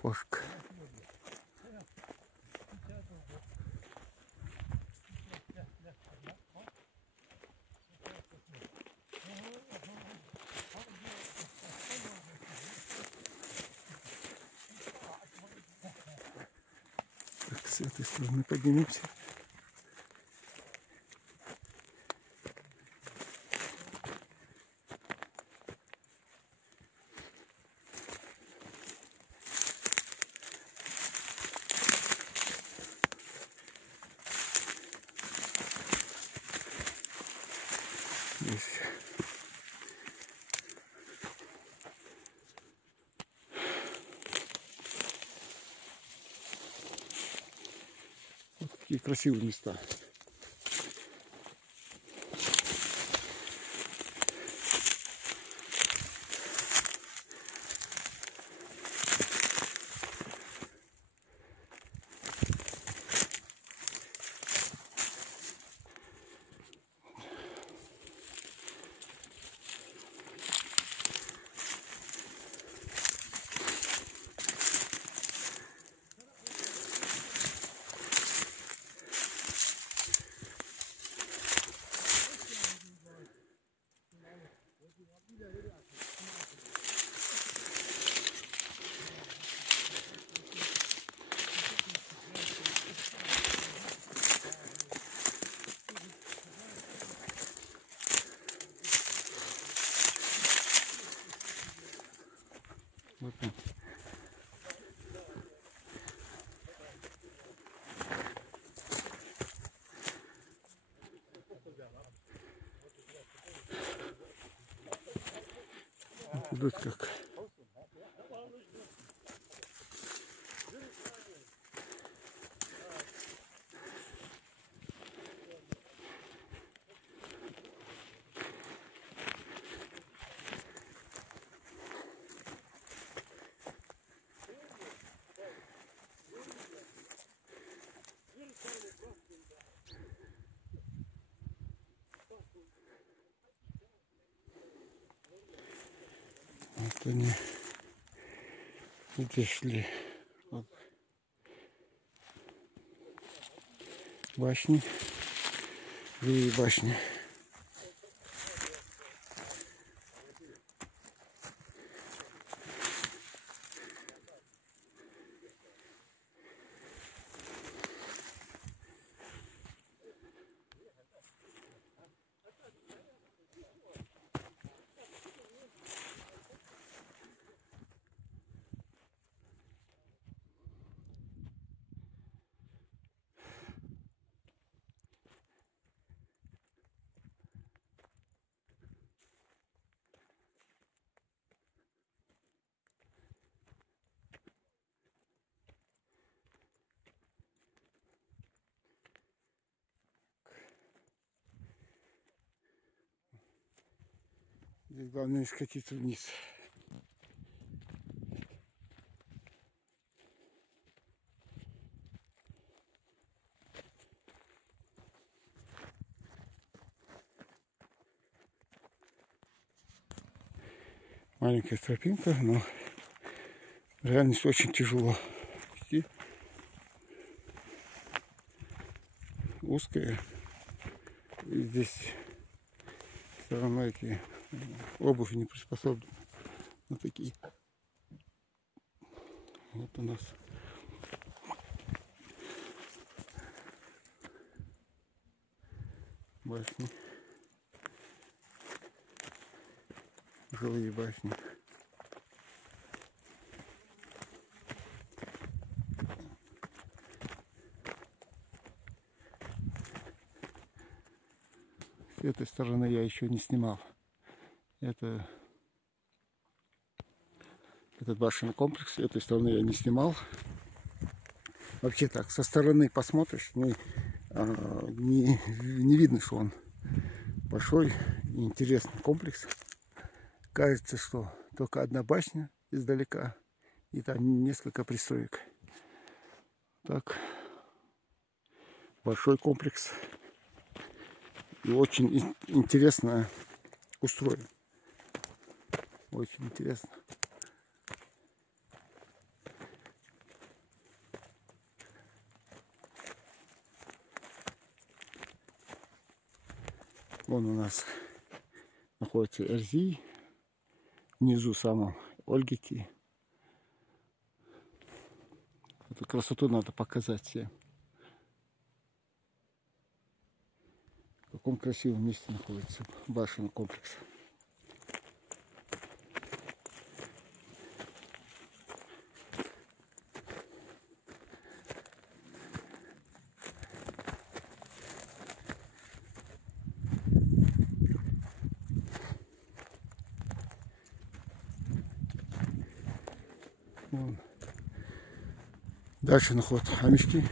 Кошка. Так, с этой стороны поднимемся. Здесь. Вот такие красивые места. Вот он. Идут как. Вот они здесь шли. Вот. Башни. Живые башни. Здесь главное скатиться вниз. Маленькая тропинка, но в реальности очень тяжело идти. Узкая. И здесь все равно эти обувь не приспособлена на такие. Вот у нас башни. Жилые башни. С этой стороны я еще не снимал. Это этот башенный комплекс. С этой стороны я не снимал. Вообще так, со стороны посмотришь, не видно, что он большой и интересный комплекс. Кажется, что только одна башня издалека и там несколько пристроек. Так, большой комплекс и очень интересно устроен. Очень интересно. Вон у нас находится Эрзий. Внизу самом Ольгити. Эту красоту надо показать всем. В каком красивом месте находится башенный комплекс. Вон. Дальше находят хамишки.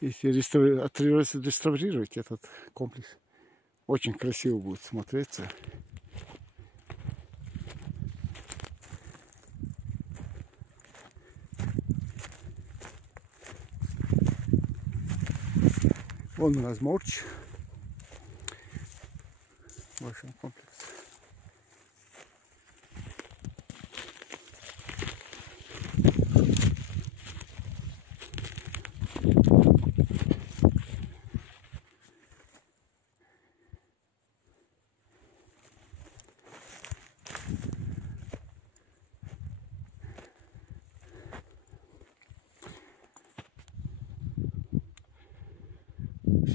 Если реставрировать этот комплекс, очень красиво будет смотреться. Вон у нас Морч. Большой комплекс.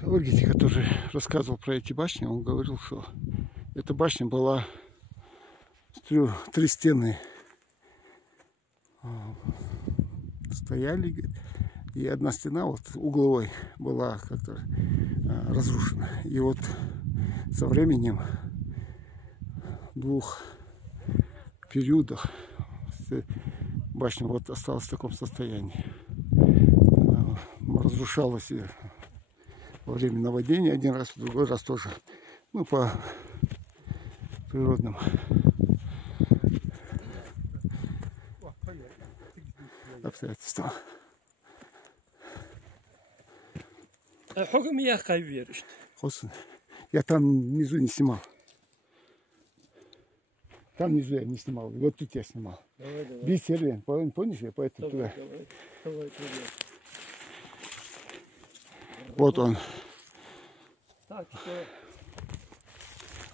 Ольгити, который рассказывал про эти башни, он говорил, что эта башня была три стены стояли, и одна стена вот угловой была как-то разрушена. И вот со временем в двух периодах башня вот осталась в таком состоянии. Разрушалась во время наводнения один раз, в другой раз тоже, ну, по природным обстоятельствам. Я там внизу не снимал. Там внизу я не снимал. Вот тут я снимал. Без сервен, помнишь, я поэтому туда. Давай. Вот он.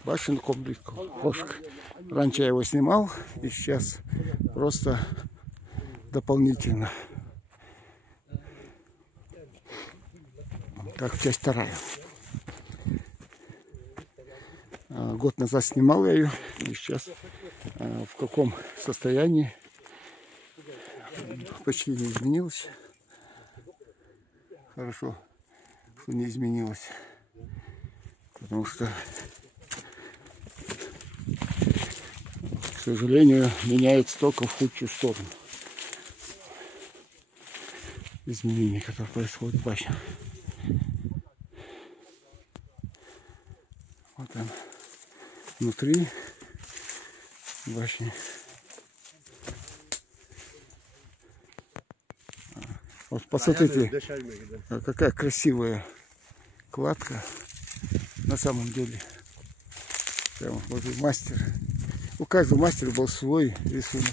Башенный комплекс кошек. Раньше я его снимал, и сейчас просто дополнительно. Как часть вторая. Год назад снимал я ее, и сейчас в каком состоянии почти не изменилось. Хорошо, что не изменилось, потому что, к сожалению, меняется только в худшую сторону изменения, которые происходят в башне. Вот он внутри башни. Вот посмотрите, какая красивая кладка на самом деле. Прямо вот мастер. У каждого мастера был свой рисунок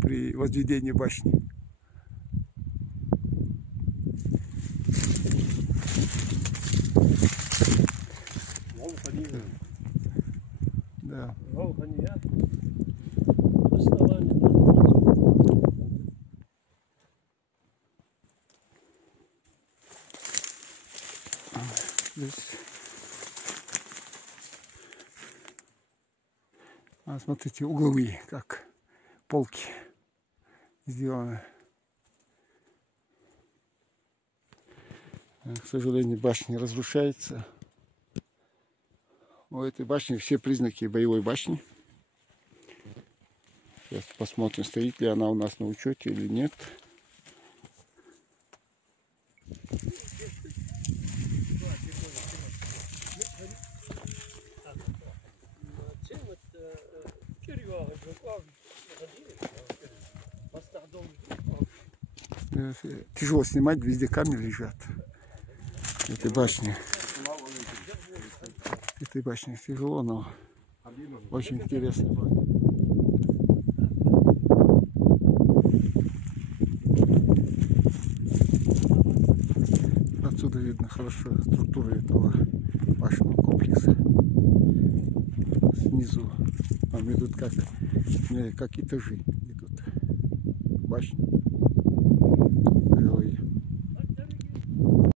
при возведении башни. Да. Здесь. Смотрите, угловые, как полки сделаны. К сожалению, башня разрушается. У этой башни все признаки боевой башни. Сейчас посмотрим, стоит ли она у нас на учете или нет. Тяжело снимать, везде камни лежат. этой башни. Этой башни тяжело, но очень интересно. Отсюда видно хорошо структуру этого башенного комплекса. Снизу там идут как этажи идут башни.